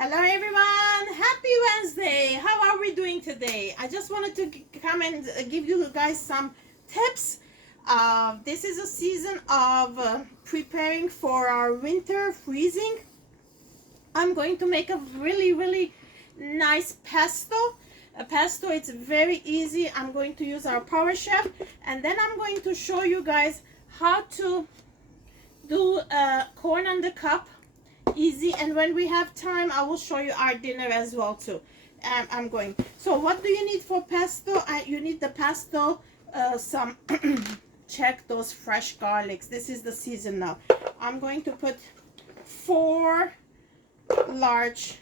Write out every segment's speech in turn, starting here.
Hello everyone, happy Wednesday. How are we doing today? I just wanted to come and give you guys some tips. This is a season of preparing for our winter freezing. I'm going to make a really nice pesto. A pesto, it's very easy. I'm going to use our Power Chef, and then I'm going to show you guys how to do corn on the cob. Easy, and when we have time I will show you our dinner as well too. So what do you need for pesto? You need the pesto, some check those fresh garlics. This is the season now. I'm going to put 4 large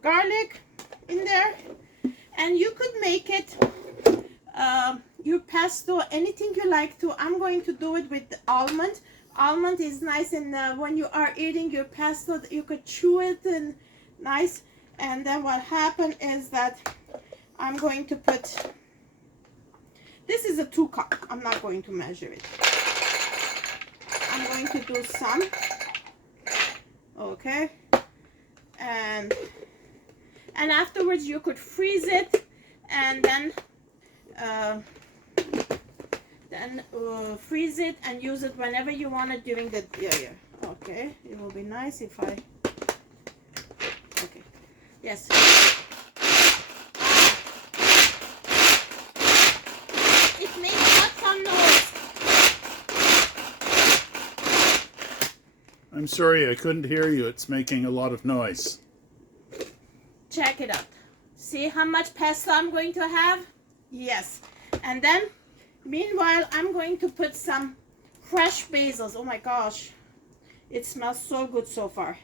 garlic in there, and you could make it your pesto anything you like to. I'm going to do it with almond. Almond is nice, and when you are eating your pesto, you could chew it and nice. And then what happened is that I'm going to put, this is a 2 cup. I'm not going to measure it. I'm going to do some. Okay. And afterwards you could freeze it, and then freeze it and use it whenever you want it during the year. Okay, it will be nice if I, okay, yes. It makes lots of noise. I'm sorry, I couldn't hear you. It's making a lot of noise. Check it out. See how much pesto I'm going to have? Yes. And then meanwhile, I'm going to put some fresh basils. Oh my gosh, it smells so good so far.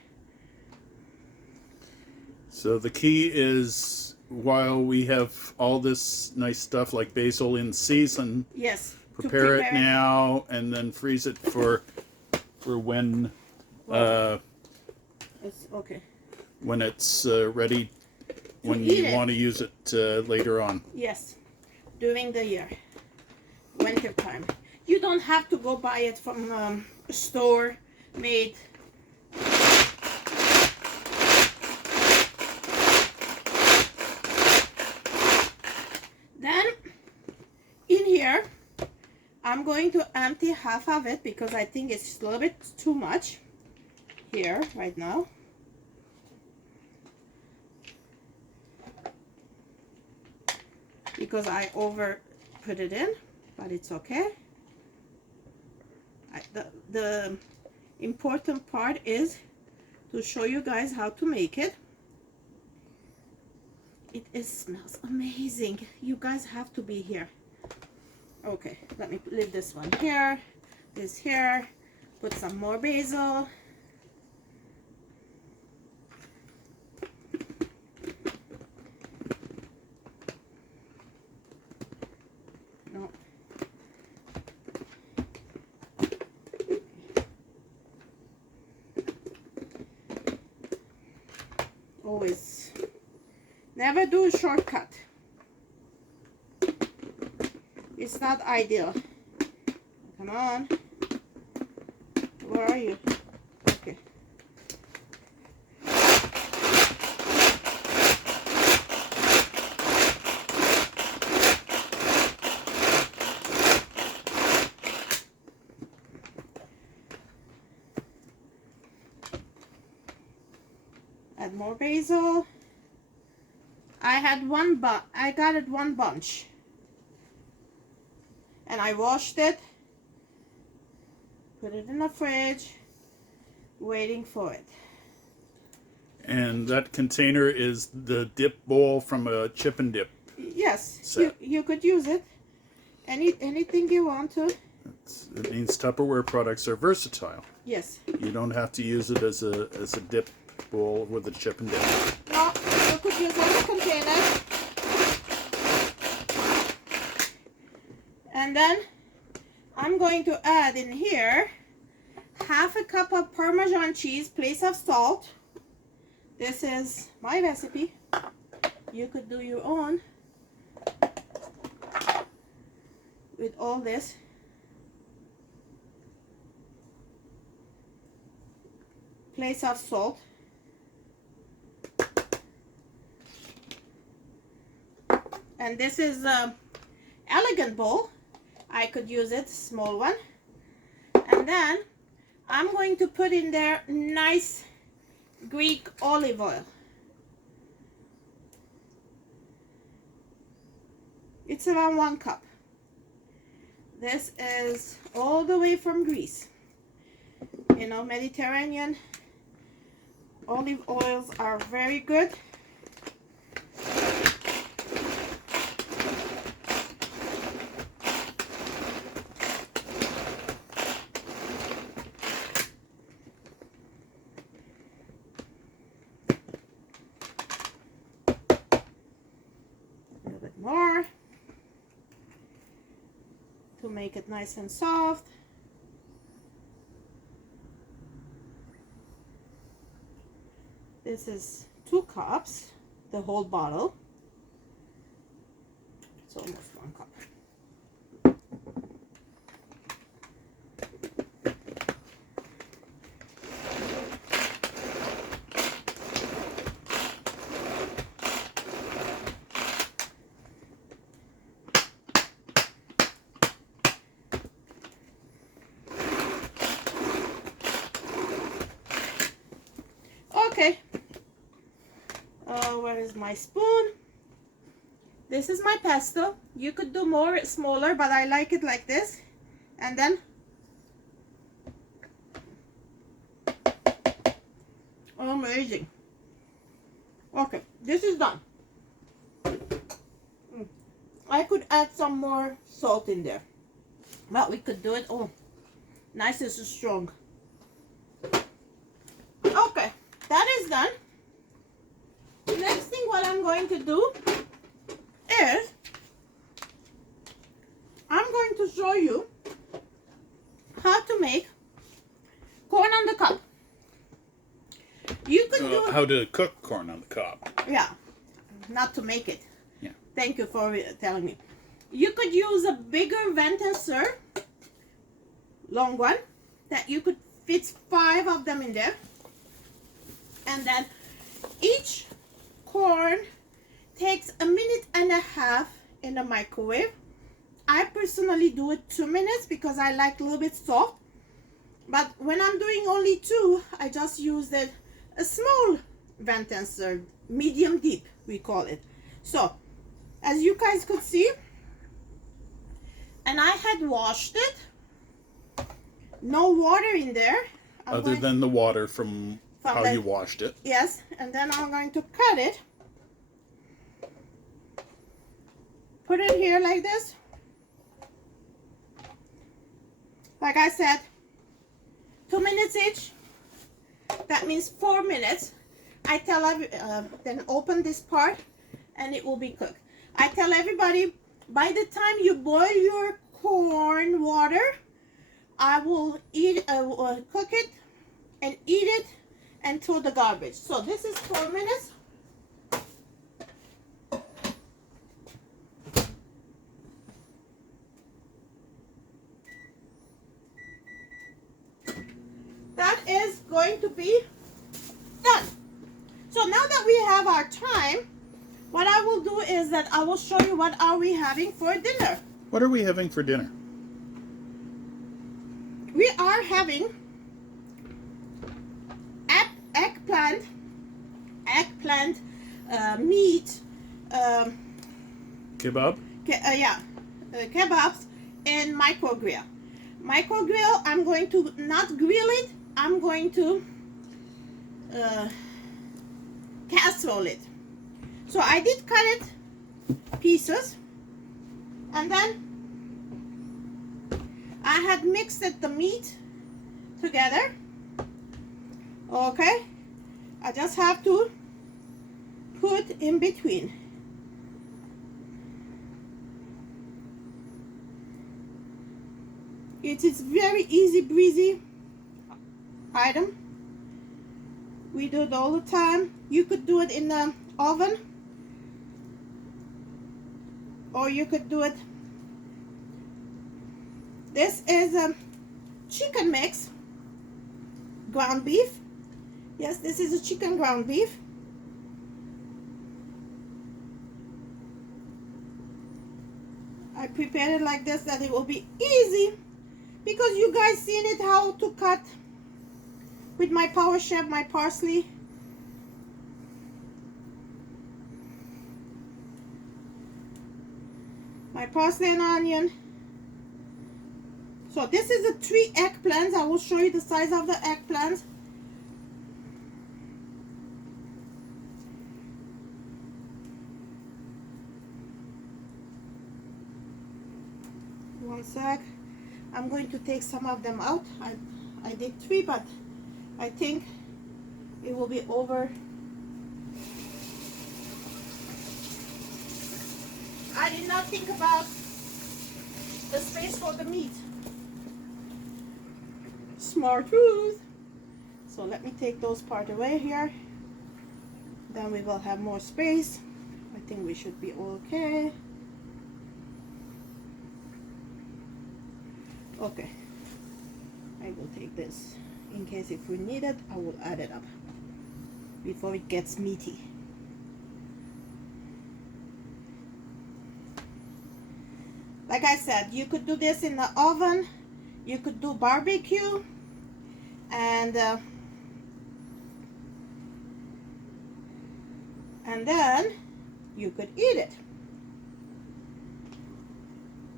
So the key is, while we have all this nice stuff like basil in season, Yes, prepare it now and then freeze it for when it's okay. When it's ready, when you want to use it later on. Yes, during the year. Winter time. You don't have to go buy it from a store made. Then in here I'm going to empty half of it because I think it's a little bit too much here right now. Because I over put it in, but it's okay. The important part is to show you guys how to make it. It smells amazing. You guys have to be here. Okay, let me leave this one here, this here, put some more basil. No. Always never do a shortcut. It's not ideal. Come on, where are you? Okay. Add more basil. I got it 1 bunch, and I washed it, put it in the fridge, waiting for it. And that container is the dip bowl from a chip and dip. Yes, you could use it anything you want to. It means Tupperware products are versatile. Yes. You don't have to use it as a dip bowl with a chip and dip. No, you could use any container. And then I'm going to add in here half a cup of Parmesan cheese, place of salt. This is my recipe. You could do your own with all this. Place of salt. And this is a elegant bowl. I could use it, small one. And then I'm going to put in there nice Greek olive oil. It's around 1 cup. This is all the way from Greece. You know, Mediterranean olive oils are very good. A little bit more to make it nice and soft. This is 2 cups, the whole bottle. It's almost 1 cup. Okay. Where is my spoon? This is my pesto. You could do more smaller, but I like it like this. And then amazing. Okay, this is done. I could add some more salt in there, but we could do it. Oh, nice and strong. Okay, that is done. Next thing what I'm going to do is I'm going to show you how to make corn on the cob. You could do how to cook corn on the cob. Yeah, not to make it. Yeah. Thank you for telling me. You could use a bigger vent and serve, long one, that you could fit 5 of them in there. And then each corn takes 1.5 minutes in the microwave. I personally do it 2 minutes because I like a little bit soft. But when I'm doing only 2, I just use a small vent and serve, medium deep we call it. So as you guys could see, and I had washed it, no water in there. Other than the water from how you washed it. Yes, and then I'm going to cut it. Put it here like this. Like I said, 2 minutes each. That means 4 minutes. I tell then open this part and it will be cooked. I tell everybody, by the time you boil your corn water, I will cook it and eat it and throw the garbage. So this is 4 minutes. That is going to be done. So now that we have our time, what I will do is that I will show you what are we having for dinner. What are we having for dinner? We are having eggplant, meat, Kebab? Kebabs and microgrill. Microgrill, I'm going to not grill it, I'm going to casserole it. So I did cut it pieces, and then I had mixed the meat together. Okay, I just have to put in between. It is very easy breezy item. We do it all the time. You could do it in the oven, or you could do it. This is a chicken mix, ground beef. Yes, this is a chicken ground beef. prepared it like this that it will be easy, because you guys seen it how to cut with my Power Chef, my parsley. My parsley and onion. So this is the 3 eggplants. I will show you the size of the eggplants. One sec. I'm going to take some of them out. I did 3, but I think it will be over. I did not think about the space for the meat. Smart Ruth. So let me take those part away here. Then we will have more space. I think we should be okay. Okay. I will take this. In case if we need it, I will add it up before it gets meaty. Like I said, you could do this in the oven, you could do barbecue, and then you could eat it.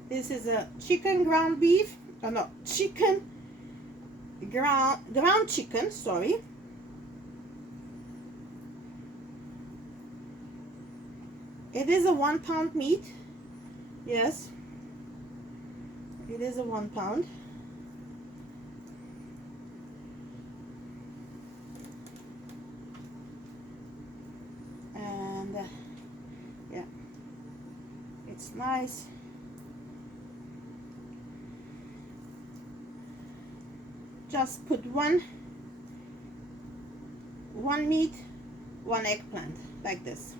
This is a chicken ground beef, no, chicken ground chicken, sorry. It is a 1 pound meat, yes. It is a 1 pound. And yeah, it's nice. Just put one meat, 1 eggplant, like this.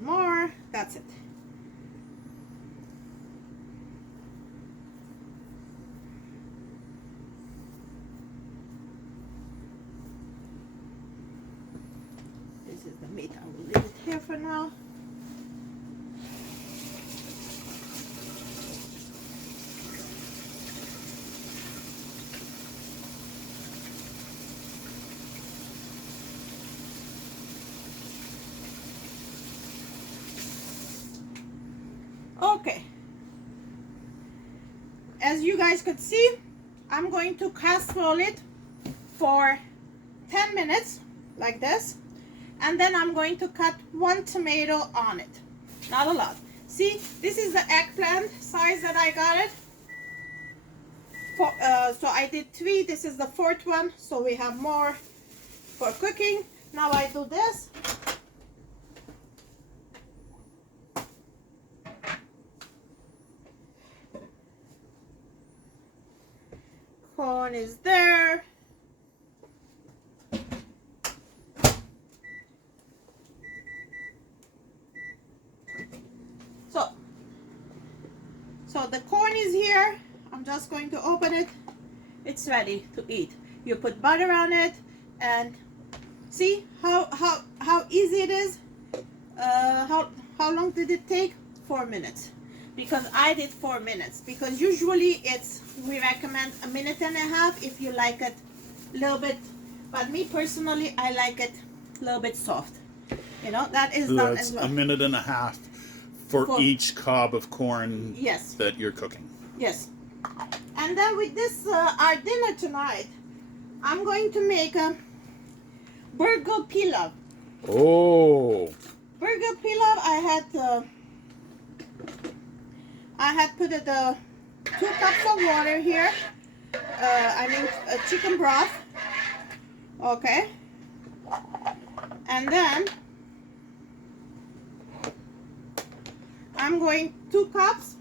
More, that's it. This is the meat. I will leave it here for now. Okay, as you guys could see, I'm going to casserole it for 10 minutes like this, and then I'm going to cut 1 tomato on it, not a lot. See, this is the eggplant size that I got it for, so I did 3, this is the 4th one, so we have more for cooking. Now I do this. Corn is there. So the corn is here. I'm just going to open it. It's ready to eat. You put butter on it, and see how easy it is. How long did it take? 4 minutes. Because I did 4 minutes, because usually we recommend 1.5 minutes if you like it a little bit, but me personally, I like it a little bit soft. You know, that is not as well. 1.5 minutes for each cob of corn, yes, that you're cooking. Yes. And then with this, our dinner tonight, I'm going to make a burger pilav. Oh. Burger pilav, I had put 2 cups of water here. Chicken broth. Okay. And then I'm going 2 cups.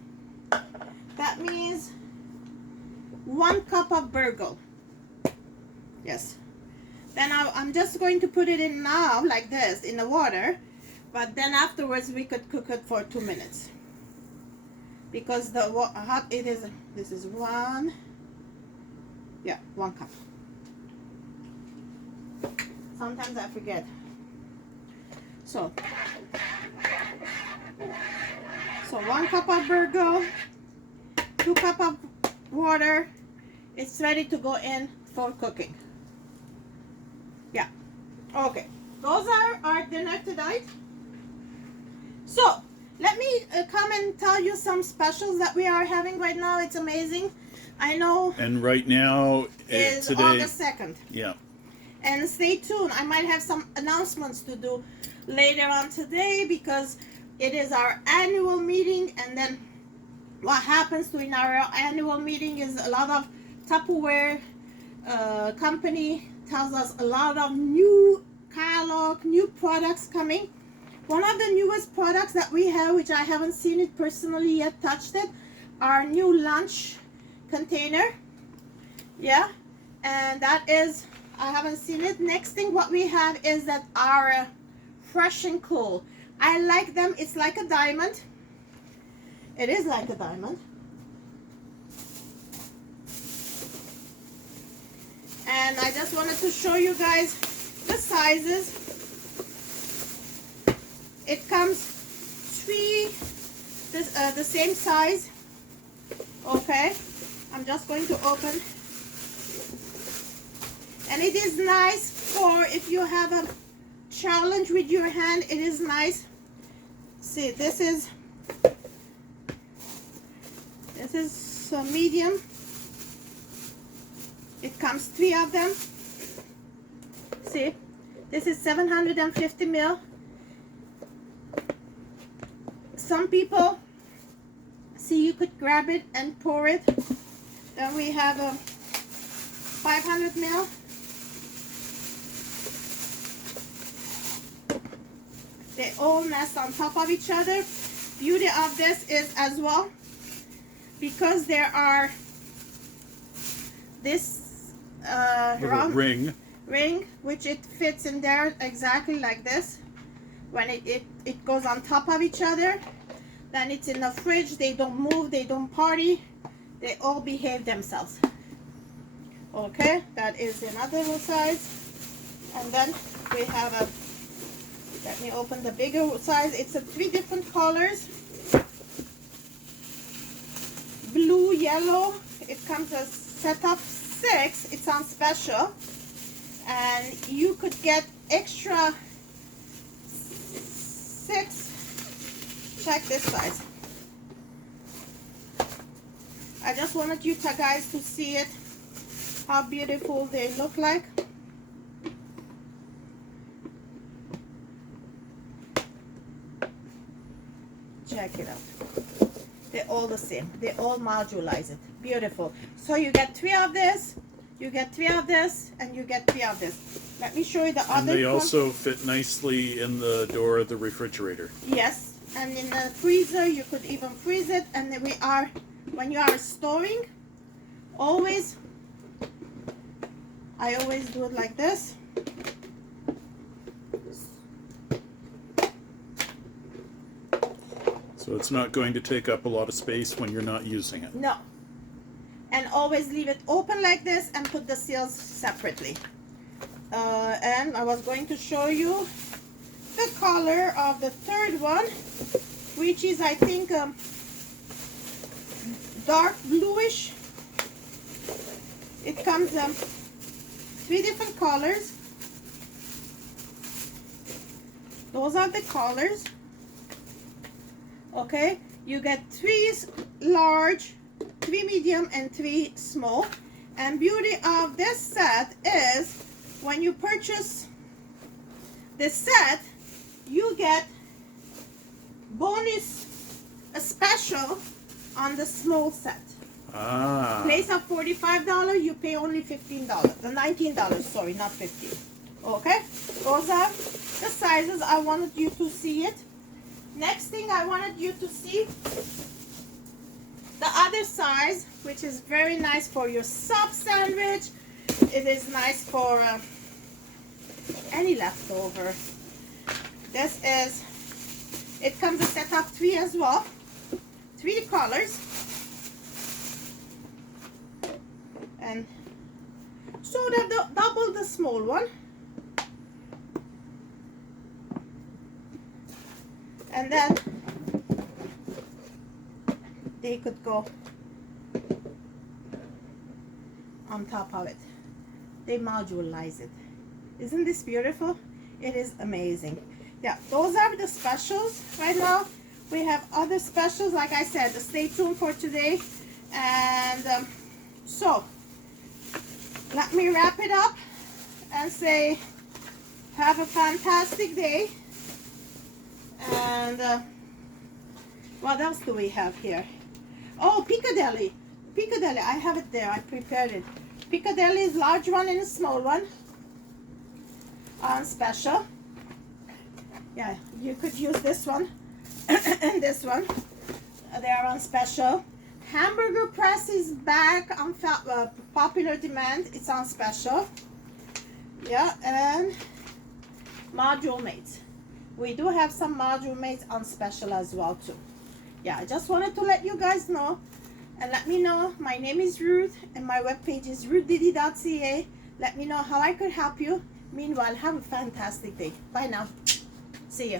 That means 1 cup of burger. Yes. Then I'm just going to put it in now like this in the water But then afterwards we could cook it for 2 minutes. Because the hot it is, this is 1 cup. Sometimes I forget. So 1 cup of burgo, 2 cup of water. It's ready to go in for cooking. Yeah. Okay. Those are our dinner tonight. So let me come and tell you some specials that we are having right now. It's amazing. I know. And right now, is today, August 2nd. Yeah. And stay tuned. I might have some announcements to do later on today because it is our annual meeting. And then what happens during our annual meeting is a lot of Tupperware company tells us a lot of new catalog, new products coming. One of the newest products that we have, which I haven't seen it personally yet, touched it, our new lunch container. Yeah, and that is, I haven't seen it. Next thing what we have is that our fresh and cool. I like them. It's like a diamond. It is like a diamond. And I just wanted to show you guys the sizes. It comes the same size. Okay, I'm just going to open. And it is nice for if you have a challenge with your hand. It is nice. See, this is medium. It comes 3 of them. See, this is 750 ml. Some people, see, you could grab it and pour it. Then we have a 500 ml. They all nest on top of each other. Beauty of this is as well, because there are this round ring, which it fits in there exactly like this. When it goes on top of each other, then it's in the fridge. They don't move, they don't party, they all behave themselves. Okay, that is another size. And then we have a, let me open the bigger size. It's a 3 different colors. Blue, yellow. It comes as set of 6. It's on special. And you could get extra 6. Check this size. I just wanted you guys to see it, how beautiful they look like. Check it out. They're all the same. They all modularize it. Beautiful. So you get 3 of this, you get 3 of this, and you get 3 of this. Let me show you the other one. And they also fit nicely in the door of the refrigerator. Yes, and in the freezer you could even freeze it. And then when you are storing, I always do it like this. So it's not going to take up a lot of space when you're not using it. No. And always leave it open like this and put the seals separately. And I was going to show you the color of the third one, which is, I think, dark bluish. It comes 3 different colors. Those are the colors. Okay, you get 3 large, 3 medium, and 3 small. And beauty of this set is when you purchase this set, you get bonus, a special on the small set. Ah. Place of $45, you pay only $15. $19, sorry, not $15. Okay, those are the sizes. I wanted you to see it. Next thing I wanted you to see the other size, which is very nice for your sub sandwich. It is nice for any leftover. This is It comes a set of 3 as well. 3 colors. And so they double the small one. And then they could go on top of it. They modularize it. Isn't this beautiful? It is amazing. Yeah, those are the specials right now. We have other specials, like I said. Stay tuned for today. And so let me wrap it up and say have a fantastic day. And what else do we have here? Oh, Piccadilly. Piccadilly, I have it there. I prepared it. Piccadilly is large one and a small one on special. Yeah, you could use this one and this one. They are on special. Hamburger press is back on popular demand. It's on special. Yeah, and module mates. We do have some module mates on special as well too. Yeah, I just wanted to let you guys know. And let me know. My name is Ruth and my webpage is ruthddd.ca. Let me know how I could help you. Meanwhile, have a fantastic day. Bye now. See ya.